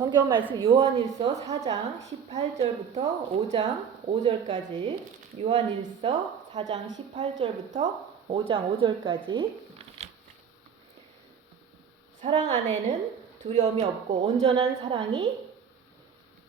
성경 말씀 요한일서 4장 18절부터 5장 5절까지, 요한일서 4장 18절부터 5장 5절까지. 사랑 안에는 두려움이 없고 온전한 사랑이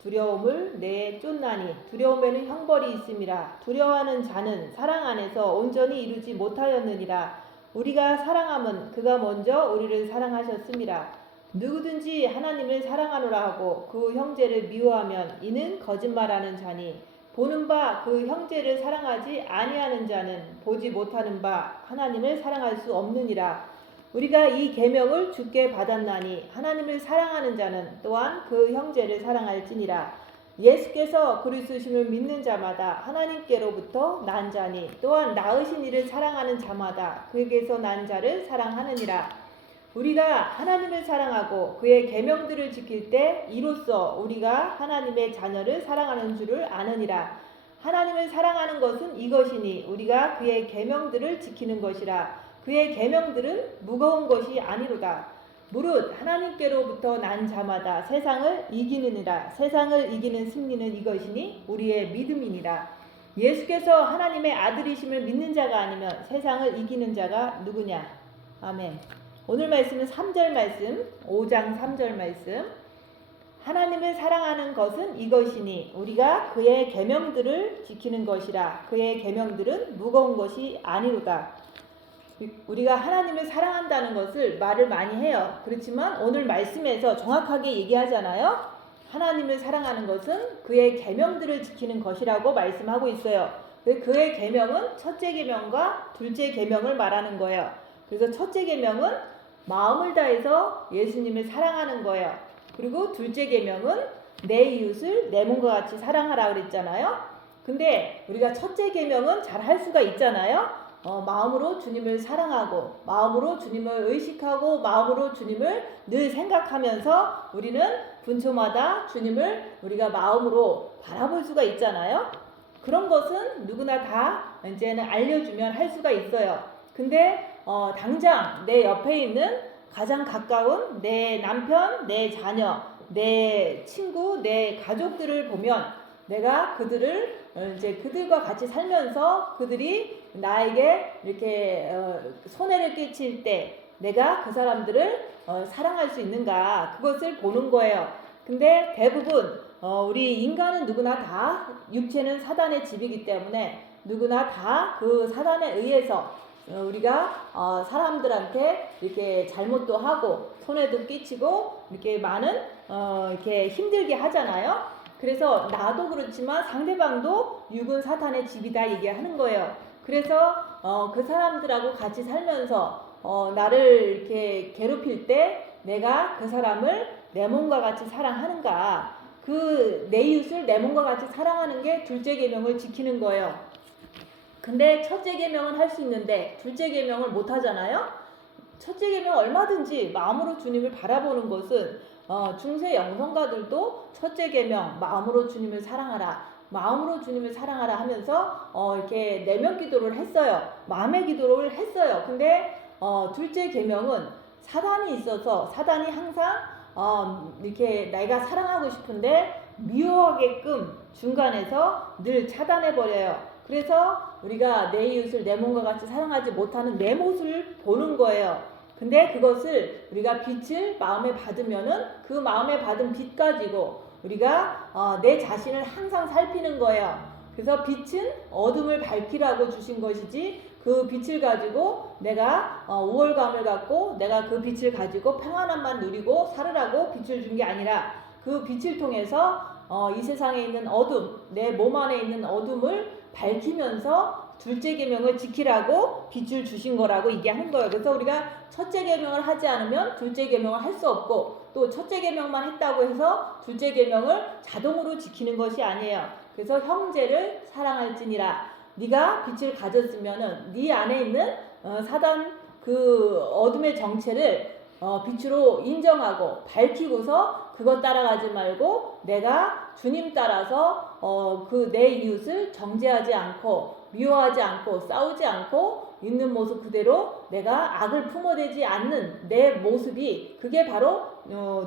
두려움을 내에 쫓나니 두려움에는 형벌이 있음이라. 두려워하는 자는 사랑 안에서 온전히 이루지 못하였느니라. 우리가 사랑함은 그가 먼저 우리를 사랑하셨음이라. 누구든지 하나님을 사랑하노라 하고 그 형제를 미워하면 이는 거짓말하는 자니 보는 바 그 형제를 사랑하지 아니하는 자는 보지 못하는 바 하나님을 사랑할 수 없느니라. 우리가 이 계명을 주께 받았나니 하나님을 사랑하는 자는 또한 그 형제를 사랑할지니라. 예수께서 그리스도심을 믿는 자마다 하나님께로부터 난 자니 또한 낳으신 이를 사랑하는 자마다 그에게서 난 자를 사랑하느니라. 우리가 하나님을 사랑하고 그의 계명들을 지킬 때 이로써 우리가 하나님의 자녀를 사랑하는 줄을 아느니라. 하나님을 사랑하는 것은 이것이니 우리가 그의 계명들을 지키는 것이라. 그의 계명들은 무거운 것이 아니로다. 무릇 하나님께로부터 난 자마다 세상을 이기느니라. 세상을 이기는 승리는 이것이니 우리의 믿음이니라. 예수께서 하나님의 아들이심을 믿는 자가 아니면 세상을 이기는 자가 누구냐. 아멘. 오늘 말씀은 3절 말씀, 5장 3절 말씀. 하나님을 사랑하는 것은 이것이니 우리가 그의 계명들을 지키는 것이라. 그의 계명들은 무거운 것이 아니로다. 우리가 하나님을 사랑한다는 것을 말을 많이 해요. 그렇지만 오늘 말씀에서 정확하게 얘기하잖아요. 하나님을 사랑하는 것은 그의 계명들을 지키는 것이라고 말씀하고 있어요. 그의 계명은 첫째 계명과 둘째 계명을 말하는 거예요. 그래서 첫째 계명은 마음을 다해서 예수님을 사랑하는 거예요. 그리고 둘째 계명은 내 이웃을 내 몸과 같이 사랑하라 그랬잖아요. 근데 우리가 첫째 계명은 잘 할 수가 있잖아요. 마음으로 주님을 사랑하고 마음으로 주님을 의식하고 마음으로 주님을 늘 생각하면서 우리는 분초마다 주님을 우리가 마음으로 바라볼 수가 있잖아요. 그런 것은 누구나 다 이제는 알려주면 할 수가 있어요. 근데 당장 내 옆에 있는 가장 가까운 내 남편, 내 자녀, 내 친구, 내 가족들을 보면 내가 그들과 같이 살면서 그들이 나에게 이렇게 손해를 끼칠 때 내가 그 사람들을 사랑할 수 있는가, 그것을 보는 거예요. 근데 대부분 우리 인간은 누구나 다 육체는 사단의 집이기 때문에 누구나 다 그 사단에 의해서 우리가 사람들한테 이렇게 잘못도 하고 손해도 끼치고 이렇게 많은 이렇게 힘들게 하잖아요. 그래서 나도 그렇지만 상대방도 육은 사탄의 집이다 얘기하는 거예요. 그래서 그 사람들하고 같이 살면서 나를 이렇게 괴롭힐 때 내가 그 사람을 내 몸과 같이 사랑하는가, 그 내 이웃을 내 몸과 같이 사랑하는 게 둘째 계명을 지키는 거예요. 근데 첫째 계명은 할 수 있는데 둘째 계명을 못 하잖아요. 첫째 계명 얼마든지 마음으로 주님을 바라보는 것은 중세 영성가들도 첫째 계명 마음으로 주님을 사랑하라, 마음으로 주님을 사랑하라 하면서 이렇게 내면 기도를 했어요. 마음의 기도를 했어요. 근데 둘째 계명은 사단이 있어서 사단이 항상 이렇게 내가 사랑하고 싶은데 미워하게끔 중간에서 늘 차단해 버려요. 그래서 우리가 내 이웃을 내 몸과 같이 사랑하지 못하는 내 모습을 보는 거예요. 근데 그것을 우리가 빛을 마음에 받으면은 그 마음에 받은 빛 가지고 우리가 내 자신을 항상 살피는 거예요. 그래서 빛은 어둠을 밝히라고 주신 것이지 그 빛을 가지고 내가 우월감을 갖고 내가 그 빛을 가지고 평안함만 누리고 살으라고 빛을 준 게 아니라 그 빛을 통해서 이 세상에 있는 어둠, 내 몸 안에 있는 어둠을 밝히면서 둘째 계명을 지키라고 빛을 주신 거라고 얘기하는 거예요. 그래서 우리가 첫째 계명을 하지 않으면 둘째 계명을 할 수 없고 또 첫째 계명만 했다고 해서 둘째 계명을 자동으로 지키는 것이 아니에요. 그래서 형제를 사랑할지니라. 네가 빛을 가졌으면은 네 안에 있는 사단 그 어둠의 정체를 빛으로 인정하고 밝히고서 그것 따라가지 말고 내가 주님 따라서 그 내 이웃을 정죄하지 않고 미워하지 않고 싸우지 않고 있는 모습 그대로 내가 악을 품어대지 않는 내 모습이 그게 바로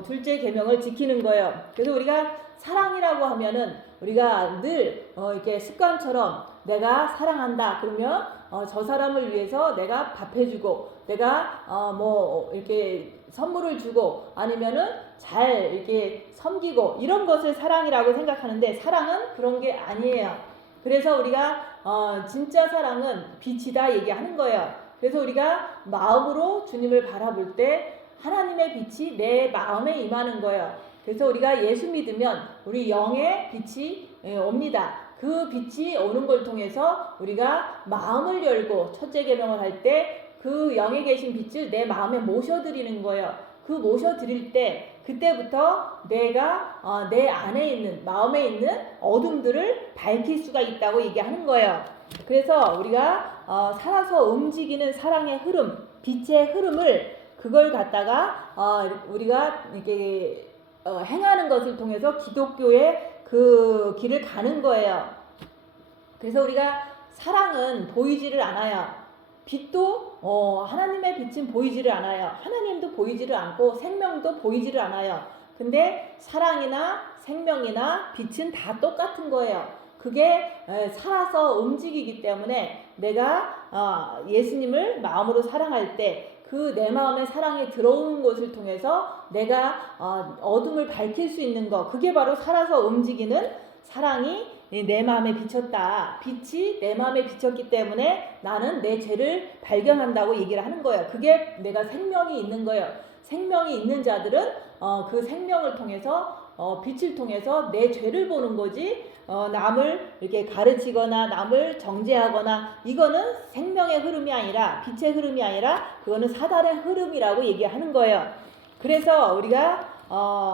둘째 계명을 지키는 거예요. 그래서 우리가 사랑이라고 하면은 우리가 늘 이렇게 습관처럼 내가 사랑한다 그러면 저 사람을 위해서 내가 밥 해주고 내가 뭐 이렇게 선물을 주고 아니면은 잘 이렇게 섬기고 이런 것을 사랑이라고 생각하는데 사랑은 그런 게 아니에요. 그래서 우리가 진짜 사랑은 빛이다 얘기하는 거예요. 그래서 우리가 마음으로 주님을 바라볼 때 하나님의 빛이 내 마음에 임하는 거예요. 그래서 우리가 예수 믿으면 우리 영의 빛이 옵니다. 그 빛이 오는 걸 통해서 우리가 마음을 열고 첫째 계명을 할 때 그 영에 계신 빛을 내 마음에 모셔드리는 거예요. 그 모셔드릴 때 그때부터 내가 내 안에 있는 마음에 있는 어둠들을 밝힐 수가 있다고 얘기하는 거예요. 그래서 우리가 살아서 움직이는 사랑의 흐름, 빛의 흐름을 그걸 갖다가 우리가 이렇게 행하는 것을 통해서 기독교의 그 길을 가는 거예요. 그래서 우리가 사랑은 보이지를 않아요. 빛도 하나님의 빛은 보이지를 않아요. 하나님도 보이지를 않고 생명도 보이지를 않아요. 근데 사랑이나 생명이나 빛은 다 똑같은 거예요. 그게 살아서 움직이기 때문에 내가 예수님을 마음으로 사랑할 때 그 내 마음에 사랑이 들어오는 것을 통해서 내가 어둠을 밝힐 수 있는 것, 그게 바로 살아서 움직이는 사랑이 내 마음에 비쳤다. 빛이 내 마음에 비쳤기 때문에 나는 내 죄를 발견한다고 얘기를 하는 거예요. 그게 내가 생명이 있는 거예요. 생명이 있는 자들은 그 생명을 통해서 빛을 통해서 내 죄를 보는 거지 남을 이렇게 가르치거나 남을 정죄하거나 이거는 생명의 흐름이 아니라 빛의 흐름이 아니라 그거는 사단의 흐름이라고 얘기하는 거예요. 그래서 우리가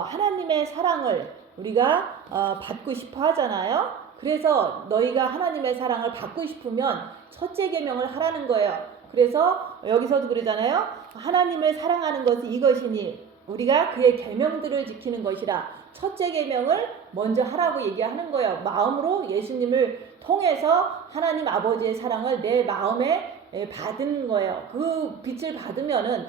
하나님의 사랑을 우리가 받고 싶어 하잖아요. 그래서 너희가 하나님의 사랑을 받고 싶으면 첫째 계명을 하라는 거예요. 그래서 여기서도 그러잖아요. 하나님을 사랑하는 것은 이것이니 우리가 그의 계명들을 지키는 것이라. 첫째 계명을 먼저 하라고 얘기하는 거예요. 마음으로 예수님을 통해서 하나님 아버지의 사랑을 내 마음에 받은 거예요. 그 빛을 받으면은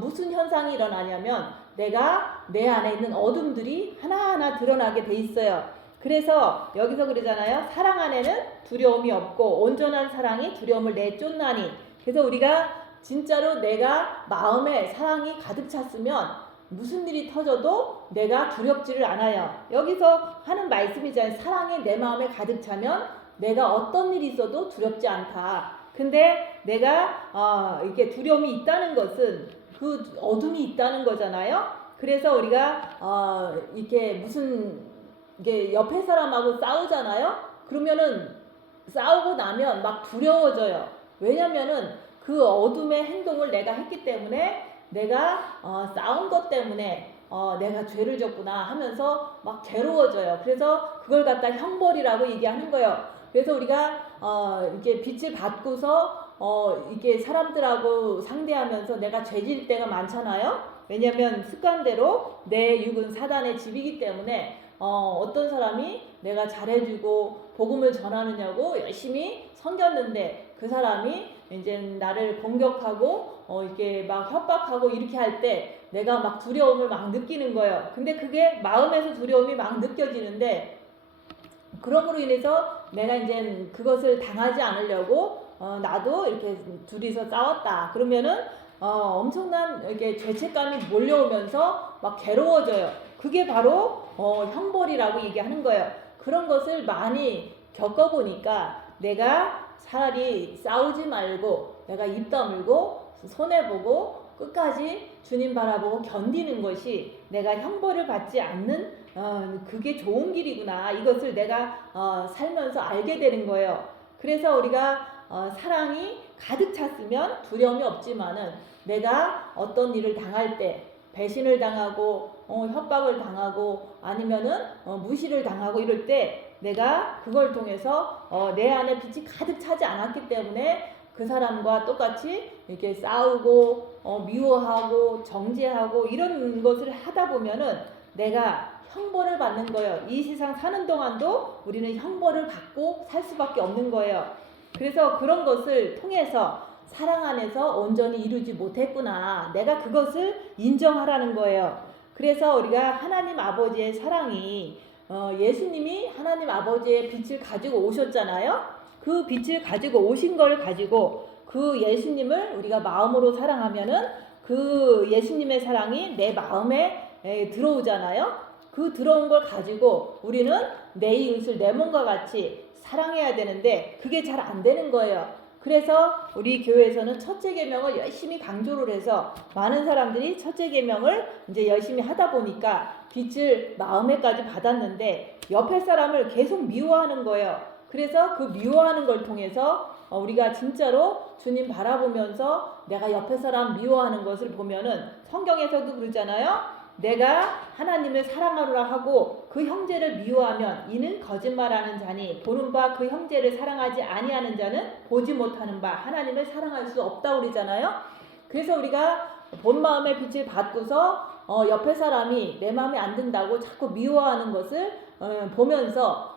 무슨 현상이 일어나냐면 내가 내 안에 있는 어둠들이 하나하나 드러나게 돼 있어요. 그래서 여기서 그러잖아요. 사랑 안에는 두려움이 없고 온전한 사랑이 두려움을 내쫓나니. 그래서 우리가 진짜로 내가 마음에 사랑이 가득 찼으면 무슨 일이 터져도 내가 두렵지를 않아요. 여기서 하는 말씀이잖아요. 사랑이 내 마음에 가득 차면 내가 어떤 일이 있어도 두렵지 않다. 근데 내가 이렇게 두려움이 있다는 것은 그 어둠이 있다는 거잖아요. 그래서 우리가 이렇게 무슨 이게 옆에 사람하고 싸우잖아요. 그러면은 싸우고 나면 막 두려워져요. 왜냐면은 그 어둠의 행동을 내가 했기 때문에 내가 싸운 것 때문에 내가 죄를 졌구나 하면서 막 괴로워져요. 그래서 그걸 갖다 형벌이라고 얘기하는 거예요. 그래서 우리가 이렇게 빛을 받고서 이게 사람들하고 상대하면서 내가 죄질 때가 많잖아요. 왜냐하면 습관대로 내 육은 사단의 집이기 때문에 어떤 사람이 내가 잘해주고 복음을 전하느냐고 열심히 섬겼는데 그 사람이 이제 나를 공격하고 이렇게 막 협박하고 이렇게 할 때 내가 막 두려움을 막 느끼는 거예요. 근데 그게 마음에서 두려움이 막 느껴지는데 그럼으로 인해서 내가 이제 그것을 당하지 않으려고 나도 이렇게 둘이서 싸웠다. 그러면은 엄청난 이렇게 죄책감이 몰려오면서 막 괴로워져요. 그게 바로 형벌이라고 얘기하는 거예요. 그런 것을 많이 겪어보니까 내가 차라리 싸우지 말고 내가 입 다물고 손해보고 끝까지 주님 바라보고 견디는 것이 내가 형벌을 받지 않는 그게 좋은 길이구나. 이것을 내가 살면서 알게 되는 거예요. 그래서 우리가 사랑이 가득 찼으면 두려움이 없지만은 내가 어떤 일을 당할 때 배신을 당하고 협박을 당하고 아니면은 무시를 당하고 이럴 때 내가 그걸 통해서 내 안에 빛이 가득 차지 않았기 때문에 그 사람과 똑같이 이렇게 싸우고 미워하고 정죄하고 이런 것을 하다 보면은 내가 형벌을 받는 거예요. 이 세상 사는 동안도 우리는 형벌을 받고 살 수밖에 없는 거예요. 그래서 그런 것을 통해서 사랑 안에서 온전히 이루지 못했구나. 내가 그것을 인정하라는 거예요. 그래서 우리가 하나님 아버지의 사랑이 예수님이 하나님 아버지의 빛을 가지고 오셨잖아요. 그 빛을 가지고 오신 걸 가지고 그 예수님을 우리가 마음으로 사랑하면은 그 예수님의 사랑이 내 마음에 들어오잖아요. 그 들어온 걸 가지고 우리는 내 이웃을 내 몸과 같이 사랑해야 되는데 그게 잘 안 되는 거예요. 그래서 우리 교회에서는 첫째 계명을 열심히 강조를 해서 많은 사람들이 첫째 계명을 이제 열심히 하다 보니까 빛을 마음에까지 받았는데 옆에 사람을 계속 미워하는 거예요. 그래서 그 미워하는 걸 통해서 우리가 진짜로 주님 바라보면서 내가 옆에 사람 미워하는 것을 보면은 성경에서도 그러잖아요. 내가 하나님을 사랑하노라 하고 그 형제를 미워하면 이는 거짓말하는 자니 보는 바 그 형제를 사랑하지 아니하는 자는 보지 못하는 바 하나님을 사랑할 수 없다고 그러잖아요. 그래서 우리가 본 마음의 빛을 받고서 옆에 사람이 내 마음에 안 든다고 자꾸 미워하는 것을 보면서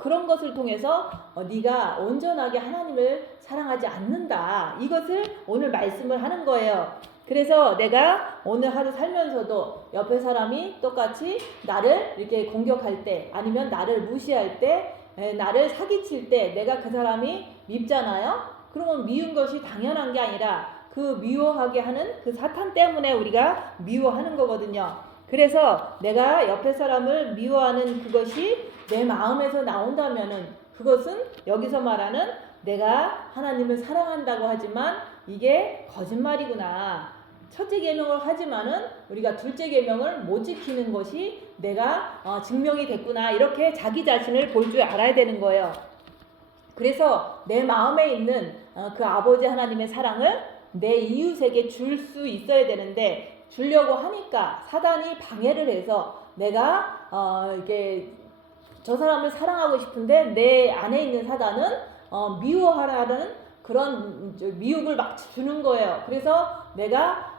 그런 것을 통해서 네가 온전하게 하나님을 사랑하지 않는다. 이것을 오늘 말씀을 하는 거예요. 그래서 내가 오늘 하루 살면서도 옆에 사람이 똑같이 나를 이렇게 공격할 때 아니면 나를 무시할 때 나를 사기칠 때 내가 그 사람이 밉잖아요. 그러면 미운 것이 당연한 게 아니라 그 미워하게 하는 그 사탄 때문에 우리가 미워하는 거거든요. 그래서 내가 옆에 사람을 미워하는 그것이 내 마음에서 나온다면은 그것은 여기서 말하는 내가 하나님을 사랑한다고 하지만 이게 거짓말이구나. 첫째 계명을 하지만은 우리가 둘째 계명을 못 지키는 것이 내가 증명이 됐구나. 이렇게 자기 자신을 볼 줄 알아야 되는 거예요. 그래서 내 마음에 있는 그 아버지 하나님의 사랑을 내 이웃에게 줄 수 있어야 되는데 주려고 하니까 사단이 방해를 해서 내가 이게 저 사람을 사랑하고 싶은데 내 안에 있는 사단은 미워하라는 그런 미혹을 막 주는 거예요. 그래서 내가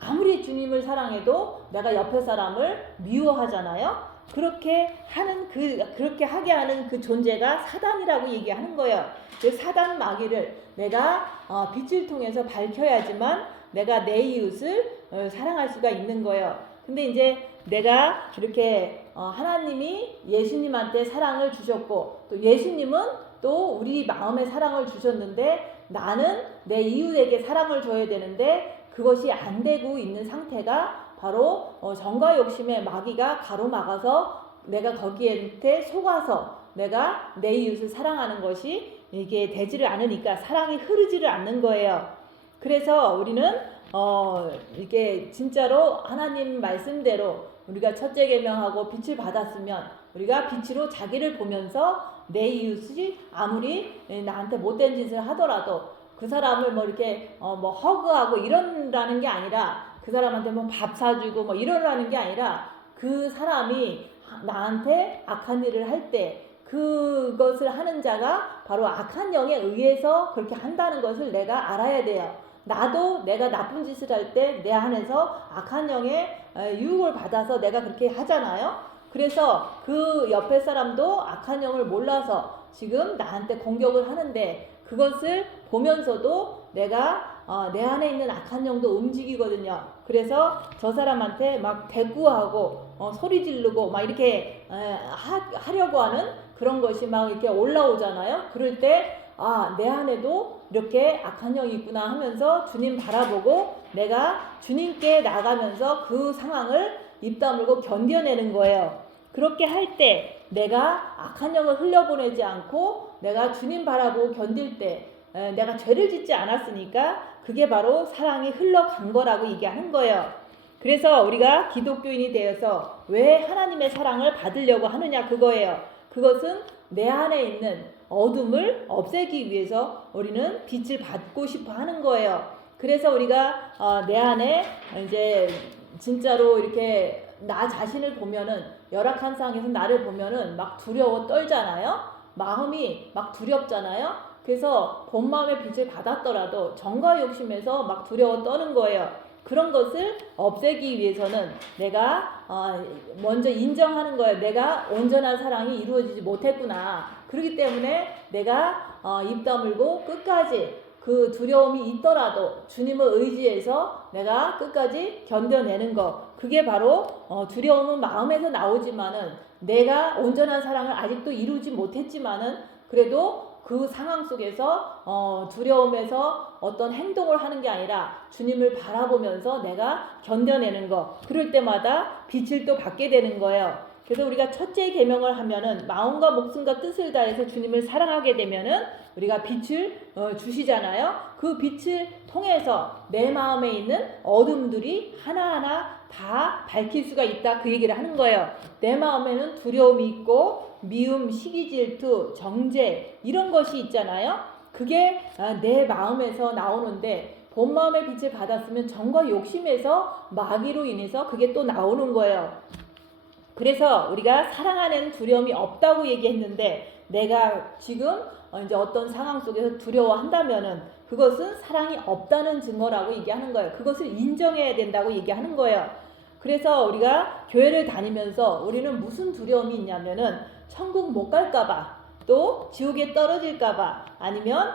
아무리 주님을 사랑해도 내가 옆에 사람을 미워하잖아요. 그렇게 하게 하는 그 존재가 사단이라고 얘기하는 거예요. 그 사단 마귀를 내가 빛을 통해서 밝혀야지만 내가 내 이웃을 사랑할 수가 있는 거예요. 근데 이제 내가 이렇게 하나님이 예수님한테 사랑을 주셨고 또 예수님은 또 우리 마음에 사랑을 주셨는데 나는 내 이웃에게 사랑을 줘야 되는데 그것이 안 되고 있는 상태가 바로 정과 욕심의 마귀가 가로막아서 내가 거기에 속아서 내가 내 이웃을 사랑하는 것이 이게 되지를 않으니까 사랑이 흐르지를 않는 거예요. 그래서 우리는 이게 진짜로 하나님 말씀대로 우리가 첫째 계명하고 빛을 받았으면 우리가 빛으로 자기를 보면서 내 이웃이 아무리 나한테 못된 짓을 하더라도 그 사람을 뭐 이렇게 허그하고 이런다는 게 아니라 그 사람한테 뭐 밥 사주고 뭐 이러라는 게 아니라 그 사람이 나한테 악한 일을 할 때 그것을 하는 자가 바로 악한 영에 의해서 그렇게 한다는 것을 내가 알아야 돼요. 나도 내가 나쁜 짓을 할 때 내 안에서 악한 영의 유혹을 받아서 내가 그렇게 하잖아요. 그래서 그 옆에 사람도 악한 영을 몰라서 지금 나한테 공격을 하는데 그것을 보면서도 내가 내 안에 있는 악한 영도 움직이거든요. 그래서 저 사람한테 막 대꾸하고 소리 지르고 막 이렇게 하려고 하는 그런 것이 막 이렇게 올라오잖아요. 그럴 때 내 안에도 이렇게 악한 영이 있구나 하면서 주님 바라보고 내가 주님께 나가면서 그 상황을 입 다물고 견뎌내는 거예요. 그렇게 할 때 내가 악한 영을 흘려보내지 않고 내가 주님 바라보고 견딜 때 내가 죄를 짓지 않았으니까 그게 바로 사랑이 흘러간 거라고 얘기하는 거예요. 그래서 우리가 기독교인이 되어서 왜 하나님의 사랑을 받으려고 하느냐 그거예요. 그것은 내 안에 있는 어둠을 없애기 위해서 우리는 빛을 받고 싶어 하는 거예요. 그래서 우리가 내 안에 이제 진짜로 이렇게 나 자신을 보면은 열악한 상황에서 나를 보면은 막 두려워 떨잖아요. 마음이 막 두렵잖아요. 그래서 본 마음의 빛을 받았더라도 정과 욕심에서 막 두려워 떠는 거예요. 그런 것을 없애기 위해서는 내가 먼저 인정하는 거예요. 내가 온전한 사랑이 이루어지지 못했구나. 그렇기 때문에 내가 입 다물고 끝까지 그 두려움이 있더라도 주님을 의지해서 내가 끝까지 견뎌내는 거. 그게 바로 두려움은 마음에서 나오지만은 내가 온전한 사랑을 아직도 이루지 못했지만은 그래도 그 상황 속에서 두려움에서 어떤 행동을 하는 게 아니라 주님을 바라보면서 내가 견뎌내는 거, 그럴 때마다 빛을 또 받게 되는 거예요. 그래서 우리가 첫째 계명을 하면은 마음과 목숨과 뜻을 다해서 주님을 사랑하게 되면은 우리가 빛을 주시잖아요. 그 빛을 통해서 내 마음에 있는 어둠들이 하나하나 다 밝힐 수가 있다, 그 얘기를 하는 거예요. 내 마음에는 두려움이 있고 미움, 시기, 질투, 정죄 이런 것이 있잖아요. 그게 내 마음에서 나오는데 본 마음의 빛을 받았으면 정과 욕심에서 마귀로 인해서 그게 또 나오는 거예요. 그래서 우리가 사랑 안에는 두려움이 없다고 얘기했는데 내가 지금 이제 어떤 상황 속에서 두려워한다면은 그것은 사랑이 없다는 증거라고 얘기하는 거예요. 그것을 인정해야 된다고 얘기하는 거예요. 그래서 우리가 교회를 다니면서 우리는 무슨 두려움이 있냐면은 천국 못 갈까봐, 또 지옥에 떨어질까봐, 아니면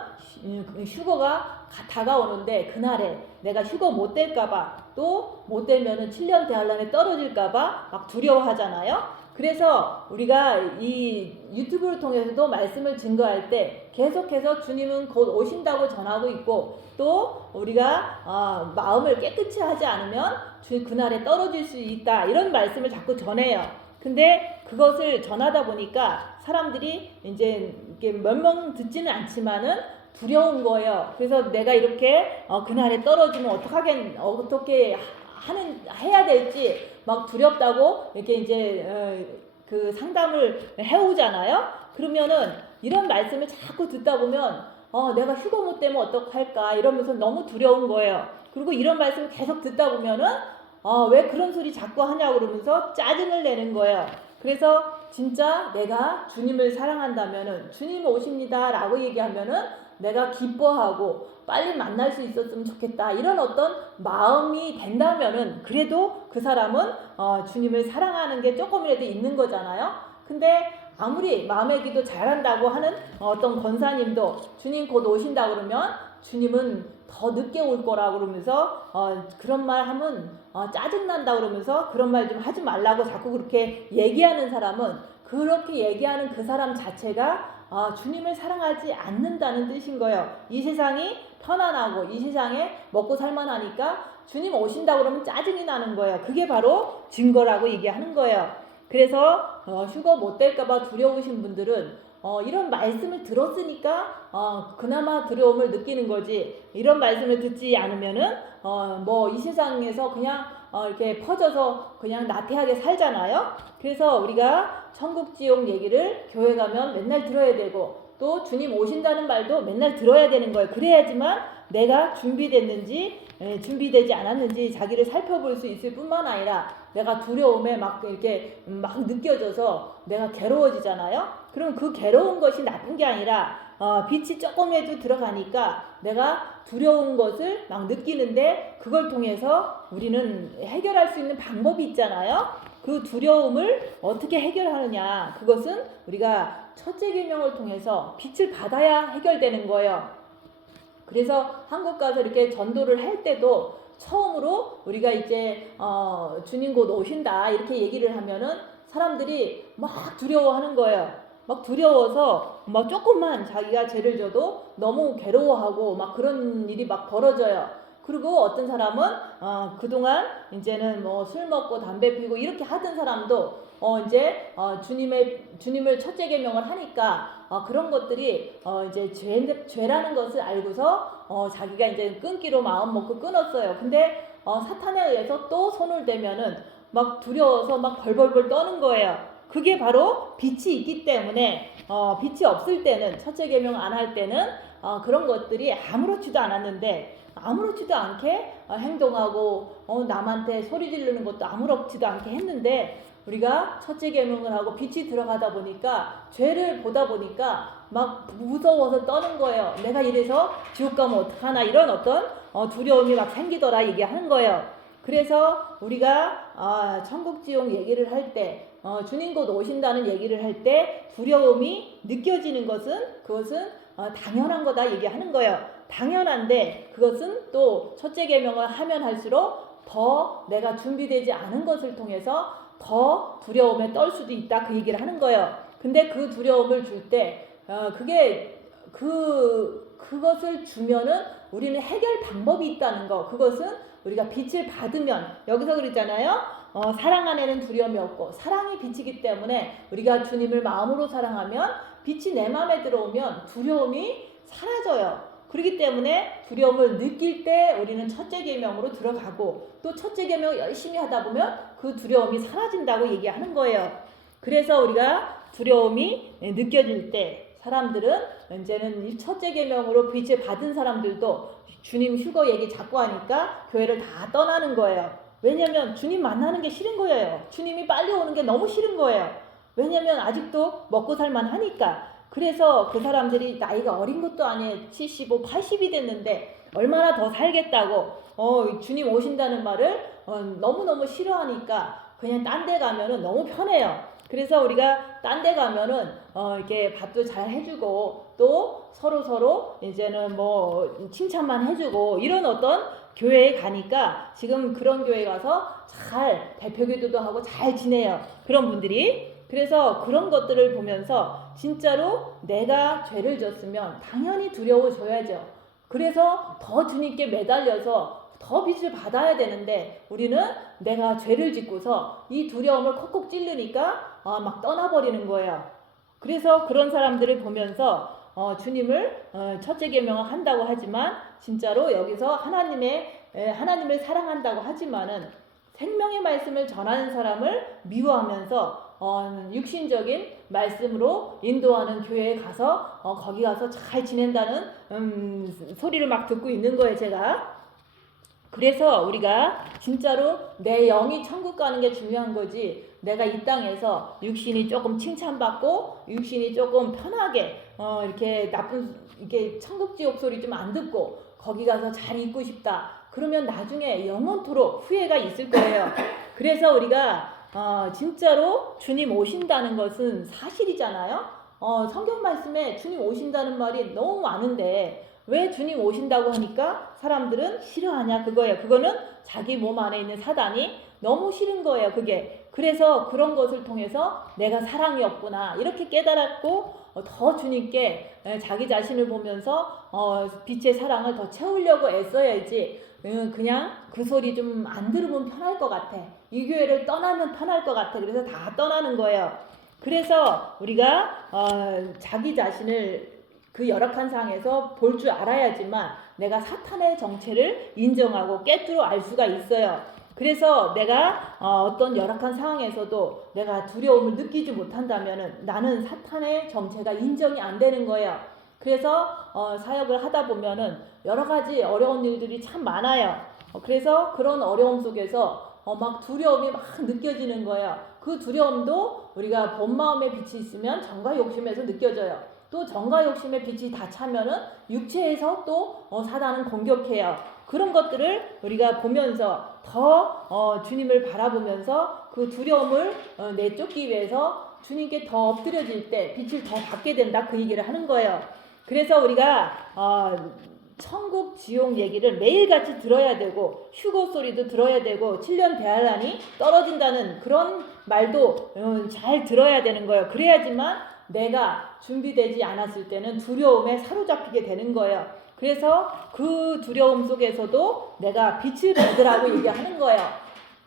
휴거가 다가오는데 그날에 내가 휴거 못 될까봐, 또 못 되면은 7년 대환란에 떨어질까봐 막 두려워하잖아요. 그래서 우리가 이 유튜브를 통해서도 말씀을 증거할 때 계속해서 주님은 곧 오신다고 전하고 있고, 또 우리가 마음을 깨끗이 하지 않으면 그날에 떨어질 수 있다, 이런 말씀을 자꾸 전해요. 근데 그것을 전하다 보니까 사람들이 이제 이렇게 몇 명 듣지는 않지만은 두려운 거예요. 그래서 내가 이렇게 그날에 떨어지면 어떻게 해야 될지 막 두렵다고 이렇게 이제 그 상담을 해오잖아요. 그러면은 이런 말씀을 자꾸 듣다 보면 내가 휴거 못 되면 어떡할까 이러면서 너무 두려운 거예요. 그리고 이런 말씀을 계속 듣다 보면은 왜 그런 소리 자꾸 하냐고 그러면서 짜증을 내는 거예요. 그래서 진짜 내가 주님을 사랑한다면은 주님 오십니다 라고 얘기하면은 내가 기뻐하고 빨리 만날 수 있었으면 좋겠다, 이런 어떤 마음이 된다면은 그래도 그 사람은 주님을 사랑하는 게 조금이라도 있는 거잖아요. 근데 아무리 마음의 기도 잘한다고 하는 어떤 권사님도 주님 곧 오신다 그러면 주님은 더 늦게 올 거라고 그러면서 그런 말 하면 짜증난다 그러면서 그런 말 좀 하지 말라고 자꾸 그렇게 얘기하는 사람은, 그렇게 얘기하는 그 사람 자체가 주님을 사랑하지 않는다는 뜻인 거예요. 이 세상이 편안하고 이 세상에 먹고 살만하니까 주님 오신다 그러면 짜증이 나는 거예요. 그게 바로 증거라고 얘기하는 거예요. 그래서 휴거 못 될까봐 두려우신 분들은 이런 말씀을 들었으니까 그나마 두려움을 느끼는 거지, 이런 말씀을 듣지 않으면은 뭐 이 세상에서 그냥 이렇게 퍼져서 그냥 나태하게 살잖아요. 그래서 우리가 천국 지옥 얘기를 교회 가면 맨날 들어야 되고, 또 주님 오신다는 말도 맨날 들어야 되는 거예요. 그래야지만 내가 준비됐는지 준비되지 않았는지 자기를 살펴볼 수 있을 뿐만 아니라 내가 두려움에 막 이렇게 막 느껴져서 내가 괴로워지잖아요. 그럼 그 괴로운 것이 나쁜 게 아니라 빛이 조금이라도 들어가니까 내가 두려운 것을 막 느끼는데 그걸 통해서 우리는 해결할 수 있는 방법이 있잖아요. 그 두려움을 어떻게 해결하느냐, 그것은 우리가 첫째 계명을 통해서 빛을 받아야 해결되는 거예요. 그래서 한국 가서 이렇게 전도를 할 때도 처음으로 우리가 이제 주님 곧 오신다 이렇게 얘기를 하면은 사람들이 막 두려워하는 거예요. 막 두려워서 막 조금만 자기가 죄를 져도 너무 괴로워하고 막 그런 일이 막 벌어져요. 그리고 어떤 사람은 그동안 이제는 뭐 술 먹고 담배 피고 이렇게 하던 사람도 이제 주님을 첫째 계명을 하니까 그런 것들이 이제 죄라는 것을 알고서 자기가 이제 끊기로 마음 먹고 끊었어요. 근데 사탄에 의해서 또 손을 대면은 막 두려워서 막 벌벌벌 떠는 거예요. 그게 바로 빛이 있기 때문에 빛이 없을 때는, 첫째 계명 안 할 때는 그런 것들이 아무렇지도 않았는데 아무렇지도 않게 행동하고 남한테 소리 지르는 것도 아무렇지도 않게 했는데 우리가 첫째 계명을 하고 빛이 들어가다 보니까 죄를 보다 보니까 막 무서워서 떠는 거예요. 내가 이래서 지옥 가면 어떡하나, 이런 어떤 두려움이 막 생기더라 얘기하는 거예요. 그래서 우리가 천국 지옥 얘기를 할 때 주님 곧 오신다는 얘기를 할 때 두려움이 느껴지는 것은 그것은 당연한 거다 얘기하는 거예요. 당연한데 그것은 또 첫째 계명을 하면 할수록 더 내가 준비되지 않은 것을 통해서 더 두려움에 떨 수도 있다, 그 얘기를 하는 거예요. 근데 그 두려움을 줄 때 그것을 주면은 우리는 해결 방법이 있다는 거. 그것은 우리가 빛을 받으면, 여기서 그러잖아요. 사랑 안에는 두려움이 없고 사랑이 빛이기 때문에 우리가 주님을 마음으로 사랑하면, 빛이 내 마음에 들어오면 두려움이 사라져요. 그렇기 때문에 두려움을 느낄 때 우리는 첫째 계명으로 들어가고, 또 첫째 계명 열심히 하다 보면 그 두려움이 사라진다고 얘기하는 거예요. 그래서 우리가 두려움이 느껴질 때 사람들은 이제는 첫째 계명으로 빛을 받은 사람들도 주님 휴거 얘기 자꾸 하니까 교회를 다 떠나는 거예요. 왜냐면 주님 만나는 게 싫은 거예요. 주님이 빨리 오는 게 너무 싫은 거예요. 왜냐면 아직도 먹고 살만 하니까. 그래서 그 사람들이 나이가 어린 것도 아니에요. 75, 80이 됐는데 얼마나 더 살겠다고 주님 오신다는 말을 너무너무 싫어하니까 그냥 딴 데 가면은 너무 편해요. 그래서 우리가 딴 데 가면은 이렇게 밥도 잘 해주고, 또 서로 이제는 뭐 칭찬만 해주고, 이런 어떤 교회에 가니까 지금 그런 교회 가서 잘 대표 기도도 하고 잘 지내요, 그런 분들이. 그래서 그런 것들을 보면서 진짜로 내가 죄를 졌으면 당연히 두려워져야죠. 그래서 더 주님께 매달려서 더 빛을 받아야 되는데, 우리는 내가 죄를 짓고서 이 두려움을 콕콕 찌르니까 막 떠나버리는 거예요. 그래서 그런 사람들을 보면서 주님을 첫째 계명을 한다고 하지만, 진짜로 여기서 하나님을 사랑한다고 하지만은 생명의 말씀을 전하는 사람을 미워하면서 육신적인 말씀으로 인도하는 교회에 가서 거기 가서 잘 지낸다는 소리를 막 듣고 있는 거예요, 제가. 그래서 우리가 진짜로 내 영이 천국 가는 게 중요한 거지, 내가 이 땅에서 육신이 조금 칭찬받고 육신이 조금 편하게 이렇게 이렇게 천국 지옥 소리 좀 안 듣고 거기 가서 잘 있고 싶다, 그러면 나중에 영원토록 후회가 있을 거예요. 그래서 우리가 진짜로 주님 오신다는 것은 사실이잖아요. 성경 말씀에 주님 오신다는 말이 너무 많은데 왜 주님 오신다고 하니까 사람들은 싫어하냐, 그거예요. 그거는 자기 몸 안에 있는 사단이 너무 싫은 거예요, 그게. 그래서 그런 것을 통해서 내가 사랑이 없구나 이렇게 깨달았고, 더 주님께 자기 자신을 보면서 빛의 사랑을 더 채우려고 애써야지, 그냥 그 소리 좀 안 들으면 편할 것 같아, 이 교회를 떠나면 편할 것 같아, 그래서 다 떠나는 거예요. 그래서 우리가 자기 자신을 그 열악한 상황에서 볼 줄 알아야지만 내가 사탄의 정체를 인정하고 깨뜨려 알 수가 있어요. 그래서 내가 어떤 열악한 상황에서도 내가 두려움을 느끼지 못한다면 나는 사탄의 정체가 인정이 안 되는 거예요. 그래서 사역을 하다 보면은 여러 가지 어려운 일들이 참 많아요. 그래서 그런 어려움 속에서 막 두려움이 막 느껴지는 거예요. 그 두려움도 우리가 본 마음의 빛이 있으면 정과 욕심에서 느껴져요. 또 정과 욕심의 빛이 다 차면은 육체에서 또 사단은 공격해요. 그런 것들을 우리가 보면서 더 주님을 바라보면서 그 두려움을 내쫓기 위해서 주님께 더 엎드려질 때 빛을 더 받게 된다, 그 얘기를 하는 거예요. 그래서 우리가 천국 지옥 얘기를 매일같이 들어야 되고, 휴거 소리도 들어야 되고, 7년 대환란이 떨어진다는 그런 말도 잘 들어야 되는 거예요. 그래야지만 내가 준비되지 않았을 때는 두려움에 사로잡히게 되는 거예요. 그래서 그 두려움 속에서도 내가 빛을 받으라고 얘기하는 거예요.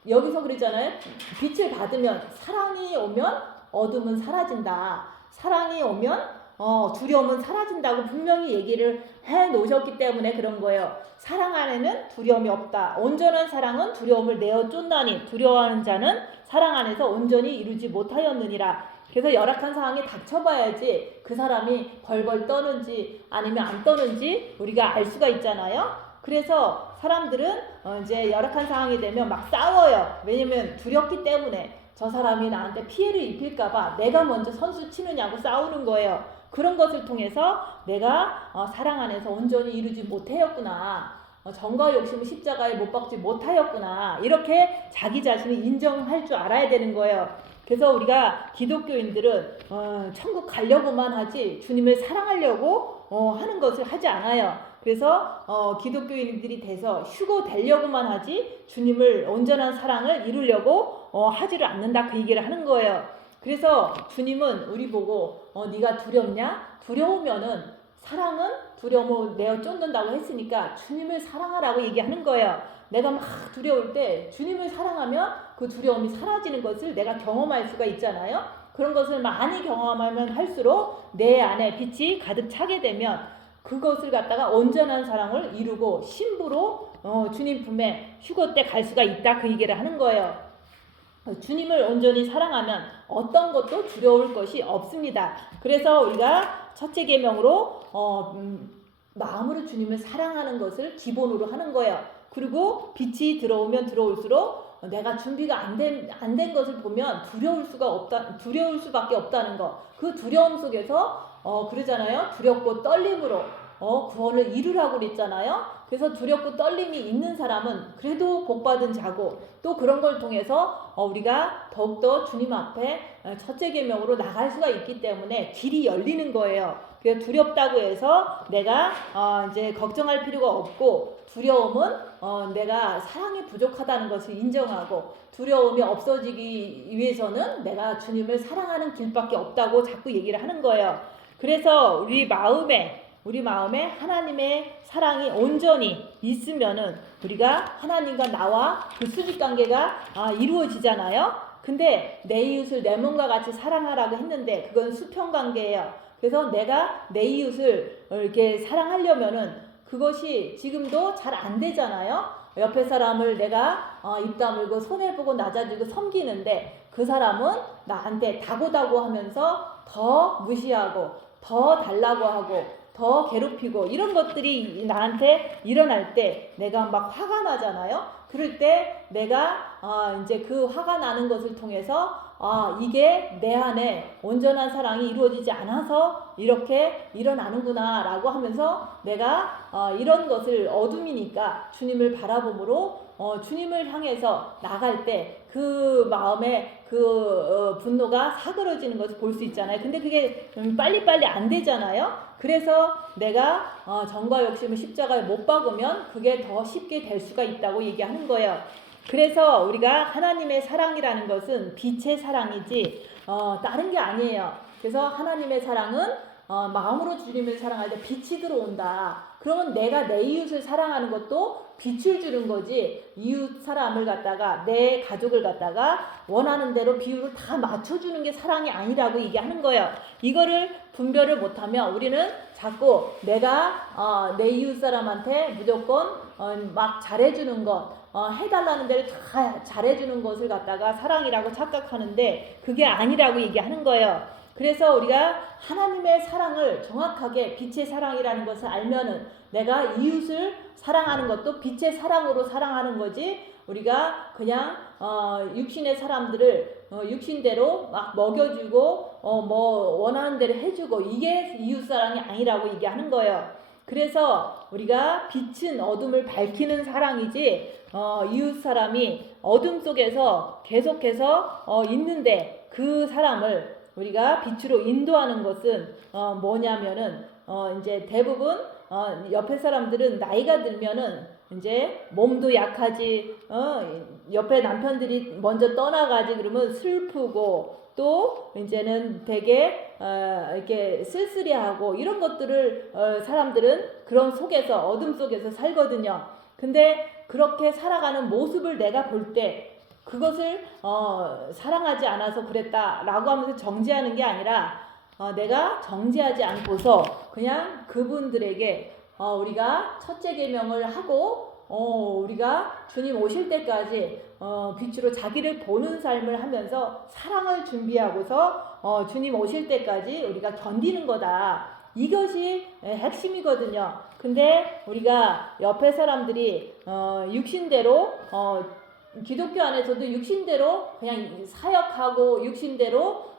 여기서 그러잖아요. 빛을 받으면, 사랑이 오면 어둠은 사라진다, 사랑이 오면 두려움은 사라진다고 분명히 얘기를 해 놓으셨기 때문에 그런 거예요. 사랑 안에는 두려움이 없다. 온전한 사랑은 두려움을 내어 쫓나니 두려워하는 자는 사랑 안에서 온전히 이루지 못하였느니라. 그래서 열악한 상황에 닥쳐봐야지 그 사람이 벌벌 떠는지 아니면 안 떠는지 우리가 알 수가 있잖아요. 그래서 사람들은 이제 열악한 상황이 되면 막 싸워요. 왜냐면 두렵기 때문에 저 사람이 나한테 피해를 입힐까봐 내가 먼저 선수 치느냐고 싸우는 거예요. 그런 것을 통해서 내가 사랑 안에서 온전히 이루지 못하였구나, 정과 욕심을 십자가에 못 박지 못하였구나, 이렇게 자기 자신을 인정할 줄 알아야 되는 거예요. 그래서 우리가 기독교인들은 천국 가려고만 하지 주님을 사랑하려고 하는 것을 하지 않아요. 그래서 기독교인들이 돼서 휴거 되려고만 하지 주님을 온전한 사랑을 이루려고 하지를 않는다, 그 얘기를 하는 거예요. 그래서 주님은 우리 보고 네가 두렵냐? 두려우면은 사랑은 두려움을 내어 쫓는다고 했으니까 주님을 사랑하라고 얘기하는 거예요. 내가 막 두려울 때 주님을 사랑하면 그 두려움이 사라지는 것을 내가 경험할 수가 있잖아요. 그런 것을 많이 경험하면 할수록 내 안에 빛이 가득 차게 되면 그것을 갖다가 온전한 사랑을 이루고 신부로 주님 품에 휴거 때 갈 수가 있다, 그 얘기를 하는 거예요. 주님을 온전히 사랑하면 어떤 것도 두려울 것이 없습니다. 그래서 우리가 첫째 계명으로 마음으로 주님을 사랑하는 것을 기본으로 하는 거예요. 그리고 빛이 들어오면 들어올수록 내가 준비가 안 된 것을 보면 두려울 수밖에 없다는 거. 그 두려움 속에서 그러잖아요. 두렵고 떨림으로 구원을 이루라고 그랬잖아요. 그래서 두렵고 떨림이 있는 사람은 그래도 복받은 자고, 또 그런 걸 통해서 우리가 더욱더 주님 앞에 첫째 계명으로 나갈 수가 있기 때문에 길이 열리는 거예요. 그래서 두렵다고 해서 내가 이제 걱정할 필요가 없고, 두려움은 내가 사랑이 부족하다는 것을 인정하고, 두려움이 없어지기 위해서는 내가 주님을 사랑하는 길밖에 없다고 자꾸 얘기를 하는 거예요. 그래서 우리 마음에 하나님의 사랑이 온전히 있으면은 우리가 하나님과 나와 그 수직 관계가 이루어지잖아요. 근데 내 이웃을 내 몸과 같이 사랑하라고 했는데 그건 수평 관계예요. 그래서 내가 내 이웃을 이렇게 사랑하려면은 그것이 지금도 잘 안 되잖아요. 옆에 사람을 내가 입 다물고 손해보고 낮아지고 섬기는데 그 사람은 나한테 다고다고 하면서 더 무시하고 더 달라고 하고 더 괴롭히고 이런 것들이 나한테 일어날 때 내가 막 화가 나잖아요. 그럴 때 내가 이제 그 화가 나는 것을 통해서 이게 내 안에 온전한 사랑이 이루어지지 않아서 이렇게 일어나는구나 라고 하면서 내가 이런 것을 어둠이니까 주님을 바라봄으로 주님을 향해서 나갈 때 그 마음에 그 분노가 사그러지는 것을 볼 수 있잖아요. 근데 그게 빨리빨리 안 되잖아요. 그래서 내가 정과 욕심을 십자가에 못 박으면 그게 더 쉽게 될 수가 있다고 얘기하는 거예요. 그래서 우리가 하나님의 사랑이라는 것은 빛의 사랑이지 다른 게 아니에요. 그래서 하나님의 사랑은 마음으로 주님을 사랑할 때 빛이 들어온다. 그러면 내가 내 이웃을 사랑하는 것도 빛을 주는 거지, 이웃 사람을 갖다가 내 가족을 갖다가 원하는 대로 비율을 다 맞춰주는 게 사랑이 아니라고 얘기하는 거예요. 이거를 분별을 못하면 우리는 자꾸 내가 내 이웃 사람한테 무조건 막 잘해주는 것, 해달라는 대로 다 잘해주는 것을 갖다가 사랑이라고 착각하는데 그게 아니라고 얘기하는 거예요. 그래서 우리가 하나님의 사랑을 정확하게 빛의 사랑이라는 것을 알면은 내가 이웃을 사랑하는 것도 빛의 사랑으로 사랑하는 거지, 우리가 그냥 육신의 사람들을 육신대로 막 먹여주고 뭐 원하는 대로 해주고 이게 이웃 사랑이 아니라고 얘기하는 거예요. 그래서 우리가 빛은 어둠을 밝히는 사랑이지 이웃 사람이 어둠 속에서 계속해서 있는데 그 사람을 우리가 빛으로 인도하는 것은 뭐냐면은 이제 대부분 옆에 사람들은 나이가 들면은 이제 몸도 약하지, 옆에 남편들이 먼저 떠나가지 그러면 슬프고, 또 이제는 되게 이렇게 쓸쓸해하고 이런 것들을 사람들은 그런 속에서 어둠 속에서 살거든요. 근데 그렇게 살아가는 모습을 내가 볼 때 그것을 사랑하지 않아서 그랬다라고 하면서 정죄하는 게 아니라 내가 정죄하지 않고서 그냥 그분들에게 우리가 첫째 계명을 하고 우리가 주님 오실 때까지 빛으로 자기를 보는 삶을 하면서 사랑을 준비하고서 주님 오실 때까지 우리가 견디는 거다. 이것이 핵심이거든요. 근데 우리가 옆에 사람들이 육신대로 기독교 안에서도 육신대로 그냥 사역하고 육신대로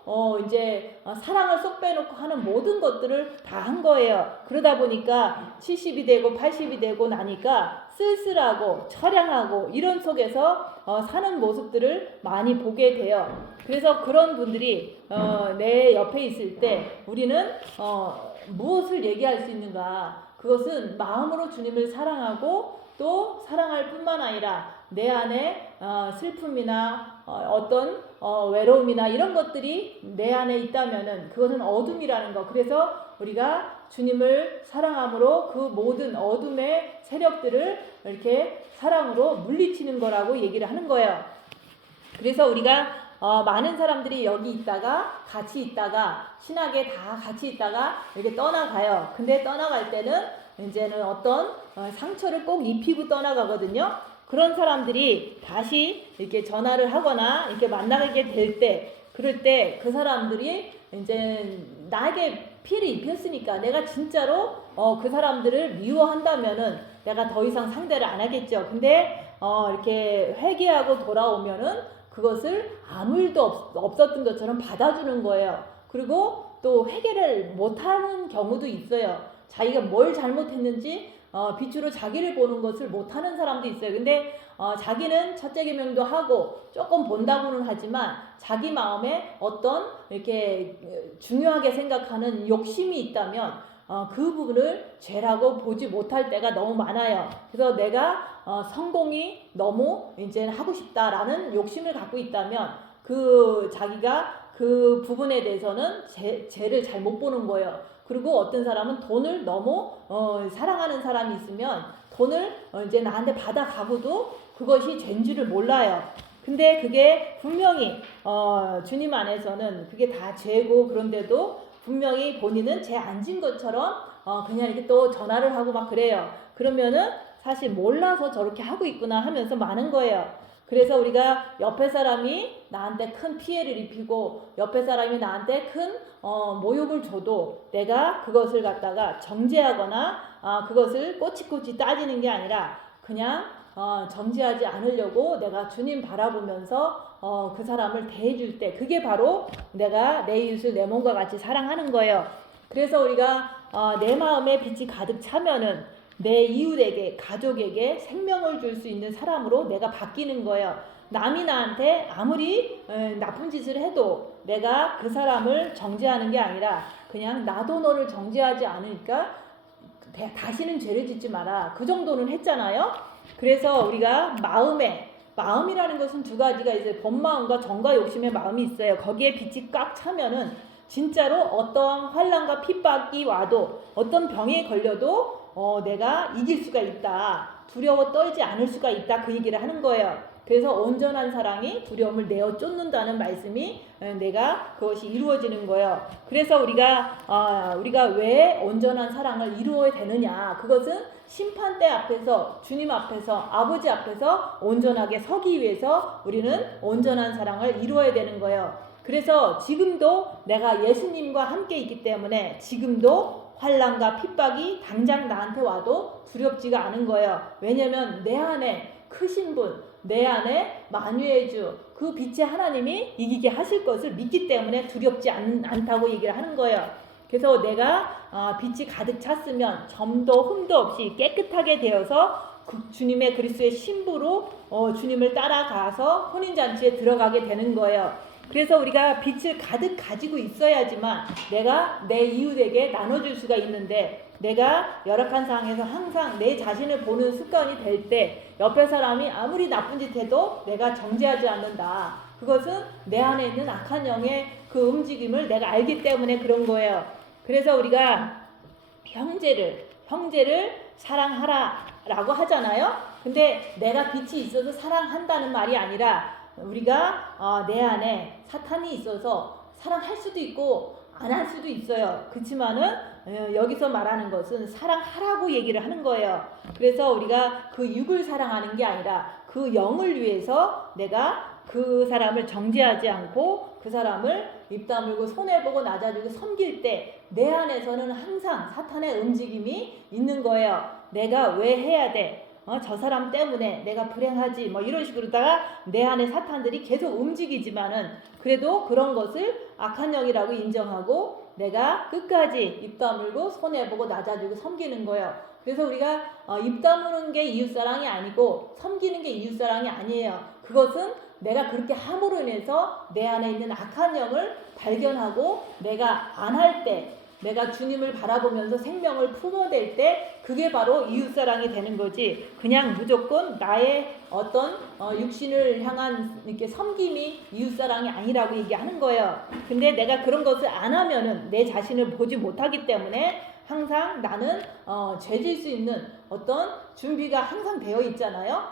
이제 사랑을 쏙 빼놓고 하는 모든 것들을 다 한 거예요. 그러다 보니까 70이 되고 80이 되고 나니까 쓸쓸하고 처량하고 이런 속에서 사는 모습들을 많이 보게 돼요. 그래서 그런 분들이 내 옆에 있을 때 우리는 무엇을 얘기할 수 있는가? 그것은 마음으로 주님을 사랑하고 또 사랑할 뿐만 아니라 내 안에 슬픔이나 어떤 외로움이나 이런 것들이 내 안에 있다면은 그것은 어둠이라는 거. 그래서 우리가 주님을 사랑함으로 그 모든 어둠의 세력들을 이렇게 사랑으로 물리치는 거라고 얘기를 하는 거예요. 그래서 우리가 많은 사람들이 여기 있다가 같이 있다가 신학에 다 같이 있다가 이렇게 떠나가요. 근데 떠나갈 때는 이제는 어떤 상처를 꼭 입히고 떠나가거든요. 그런 사람들이 다시 이렇게 전화를 하거나 이렇게 만나게 될 때, 그럴 때 그 사람들이 이제 나에게 피해를 입혔으니까 내가 진짜로 그 사람들을 미워한다면은 내가 더 이상 상대를 안 하겠죠. 근데 이렇게 회개하고 돌아오면은 그것을 아무 일도 없었던 것처럼 받아주는 거예요. 그리고 또 회개를 못하는 경우도 있어요. 자기가 뭘 잘못했는지 빛으로 자기를 보는 것을 못하는 사람도 있어요. 근데 자기는 첫째 계명도 하고 조금 본다고는 하지만 자기 마음에 어떤 이렇게 중요하게 생각하는 욕심이 있다면 그 부분을 죄라고 보지 못할 때가 너무 많아요. 그래서 내가 성공이 너무 이제 하고 싶다라는 욕심을 갖고 있다면 그 자기가 그 부분에 대해서는 죄를 잘 못 보는 거예요. 그리고 어떤 사람은 돈을 너무 사랑하는 사람이 있으면 돈을 이제 나한테 받아가고도 그것이 죄인지를 몰라요. 근데 그게 분명히 주님 안에서는 그게 다 죄고, 그런데도 분명히 본인은 죄 안 진 것처럼 그냥 이렇게 또 전화를 하고 막 그래요. 그러면은 사실 몰라서 저렇게 하고 있구나 하면서 많은 거예요. 그래서 우리가 옆에 사람이 나한테 큰 피해를 입히고 옆에 사람이 나한테 큰 모욕을 줘도 내가 그것을 갖다가 정죄하거나 그것을 꼬치꼬치 따지는 게 아니라 그냥 정죄하지 않으려고 내가 주님 바라보면서 그 사람을 대해줄 때, 그게 바로 내가 내 이웃을 내 몸과 같이 사랑하는 거예요. 그래서 우리가 내 마음에 빛이 가득 차면은 내 이웃에게, 가족에게 생명을 줄 수 있는 사람으로 내가 바뀌는 거예요. 남이 나한테 아무리 나쁜 짓을 해도 내가 그 사람을 정죄하는 게 아니라 그냥 나도 너를 정죄하지 않으니까 다시는 죄를 짓지 마라. 그 정도는 했잖아요. 그래서 우리가 마음이라는 것은 두 가지가 있어요. 본마음과 정과 욕심의 마음이 있어요. 거기에 빛이 꽉 차면은 진짜로 어떤 환난과 핍박이 와도 어떤 병에 걸려도 내가 이길 수가 있다. 두려워 떨지 않을 수가 있다. 그 얘기를 하는 거예요. 그래서 온전한 사랑이 두려움을 내어 쫓는다는 말씀이 내가 그것이 이루어지는 거예요. 그래서 우리가 왜 온전한 사랑을 이루어야 되느냐? 그것은 심판대 앞에서, 주님 앞에서, 아버지 앞에서 온전하게 서기 위해서 우리는 온전한 사랑을 이루어야 되는 거예요. 그래서 지금도 내가 예수님과 함께 있기 때문에 지금도 환난과 핍박이 당장 나한테 와도 두렵지가 않은 거예요. 왜냐하면 내 안에 크신 분, 내 안에 만유의 주, 그 빛의 하나님이 이기게 하실 것을 믿기 때문에 두렵지 않다고 얘기를 하는 거예요. 그래서 내가 빛이 가득 찼으면 점도 흠도 없이 깨끗하게 되어서 주님의 그리스도의 신부로 주님을 따라가서 혼인잔치에 들어가게 되는 거예요. 그래서 우리가 빛을 가득 가지고 있어야지만 내가 내 이웃에게 나눠줄 수가 있는데, 내가 열악한 상황에서 항상 내 자신을 보는 습관이 될 때 옆에 사람이 아무리 나쁜 짓 해도 내가 정죄하지 않는다. 그것은 내 안에 있는 악한 영의 그 움직임을 내가 알기 때문에 그런 거예요. 그래서 우리가 형제를 사랑하라 라고 하잖아요. 근데 내가 빛이 있어서 사랑한다는 말이 아니라 우리가 내 안에 사탄이 있어서 사랑할 수도 있고 안 할 수도 있어요. 그렇지만은 여기서 말하는 것은 사랑하라고 얘기를 하는 거예요. 그래서 우리가 그 육을 사랑하는 게 아니라 그 영을 위해서 내가 그 사람을 정죄하지 않고 그 사람을 입 다물고 손해보고 낮아지고 섬길 때 내 안에서는 항상 사탄의 움직임이 있는 거예요. 내가 왜 해야 돼? 저 사람 때문에 내가 불행하지, 뭐 이런 식으로다가 내 안에 사탄들이 계속 움직이지만은 그래도 그런 것을 악한 영이라고 인정하고 내가 끝까지 입 다물고 손해보고 낮아지고 섬기는 거예요. 그래서 우리가 입 다무는 게 이웃사랑이 아니고 섬기는 게 이웃사랑이 아니에요. 그것은 내가 그렇게 함으로 인해서 내 안에 있는 악한 영을 발견하고 내가 안 할 때, 내가 주님을 바라보면서 생명을 품어낼 때 그게 바로 이웃사랑이 되는 거지. 그냥 무조건 나의 어떤 육신을 향한 이렇게 섬김이 이웃사랑이 아니라고 얘기하는 거예요. 근데 내가 그런 것을 안 하면은 내 자신을 보지 못하기 때문에 항상 나는 죄질 수 있는 어떤 준비가 항상 되어 있잖아요.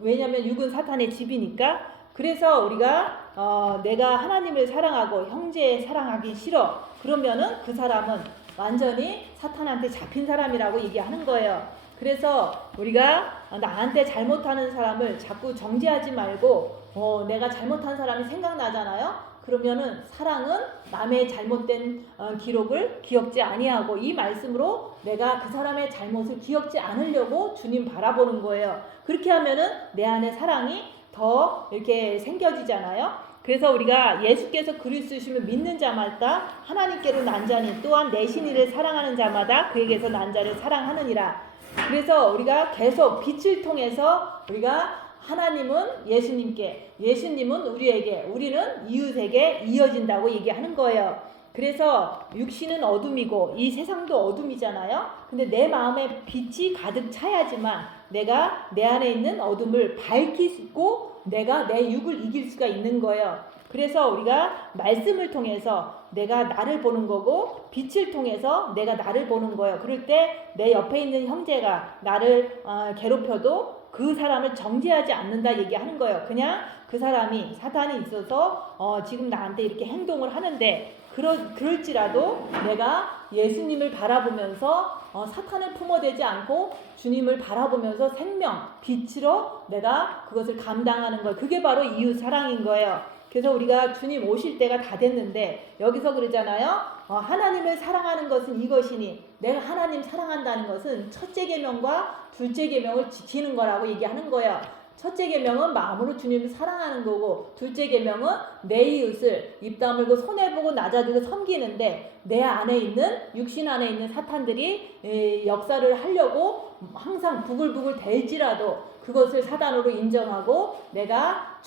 왜냐하면 육은 사탄의 집이니까. 그래서 우리가 내가 하나님을 사랑하고 형제 사랑하기 싫어. 그러면은 그 사람은 완전히 사탄한테 잡힌 사람이라고 얘기하는 거예요. 그래서 우리가 나한테 잘못하는 사람을 자꾸 정죄하지 말고 내가 잘못한 사람이 생각나잖아요. 그러면은 사랑은 남의 잘못된 기록을 기억지 아니하고, 이 말씀으로 내가 그 사람의 잘못을 기억지 않으려고 주님 바라보는 거예요. 그렇게 하면은 내 안에 사랑이 더 이렇게 생겨지잖아요. 그래서 우리가 예수께서 그리스도심을 믿는 자마다 하나님께로 난 자니 또한 내 신이를 사랑하는 자마다 그에게서 난 자를 사랑하느니라. 그래서 우리가 계속 빛을 통해서 우리가 하나님은 예수님께, 예수님은 우리에게, 우리는 이웃에게 이어진다고 얘기하는 거예요. 그래서 육신은 어둠이고 이 세상도 어둠이잖아요. 근데 내 마음에 빛이 가득 차야지만 내가 내 안에 있는 어둠을 밝히고 내가 내 육을 이길 수가 있는 거예요. 그래서 우리가 말씀을 통해서 내가 나를 보는 거고 빛을 통해서 내가 나를 보는 거예요. 그럴 때 내 옆에 있는 형제가 나를 괴롭혀도 그 사람을 정죄하지 않는다 얘기하는 거예요. 그냥 그 사람이 사탄이 있어서 지금 나한테 이렇게 행동을 하는데 그럴지라도 내가 예수님을 바라보면서 사탄을 품어대지 않고 주님을 바라보면서 생명, 빛으로 내가 그것을 감당하는 거예요. 그게 바로 이웃 사랑인 거예요. 그래서 우리가 주님 오실 때가 다 됐는데 여기서 그러잖아요. 하나님을 사랑하는 것은 이것이니, 내가 하나님 사랑한다는 것은 첫째 계명과 둘째 계명을 지키는 거라고 얘기하는 거예요. 첫째 계명은 마음으로 주님을 사랑하는 거고, 둘째 계명은 내 이웃을 입 다물고 손해보고 낮아지고 섬기는데, 내 안에 있는 육신 안에 있는 사탄들이 역사를 하려고 항상 부글부글 댈지라도 그것을 사단으로 인정하고 내가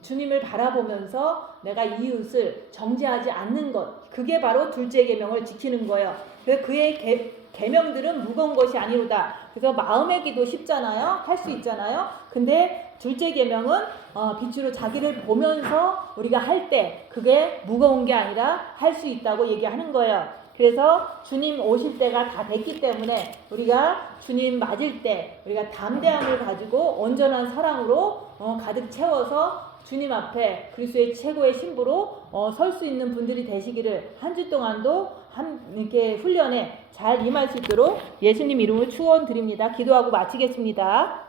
주님을 바라보면서 내가 이웃을 정죄하지 않는 것, 그게 바로 둘째 계명을 지키는 거예요. 그래서 그의 계명들은 무거운 것이 아니로다. 그래서 마음의 기도 쉽잖아요. 할 수 있잖아요. 근데 둘째 계명은 빛으로 자기를 보면서 우리가 할 때 그게 무거운 게 아니라 할 수 있다고 얘기하는 거예요. 그래서 주님 오실 때가 다 됐기 때문에 우리가 주님 맞을 때 우리가 담대함을 가지고 온전한 사랑으로 가득 채워서 주님 앞에 그리스도의 최고의 신부로 설 수 있는 분들이 되시기를, 한 주 동안도 이렇게 훈련에 잘 임할 수 있도록 예수님 이름으로 축원드립니다. 기도하고 마치겠습니다.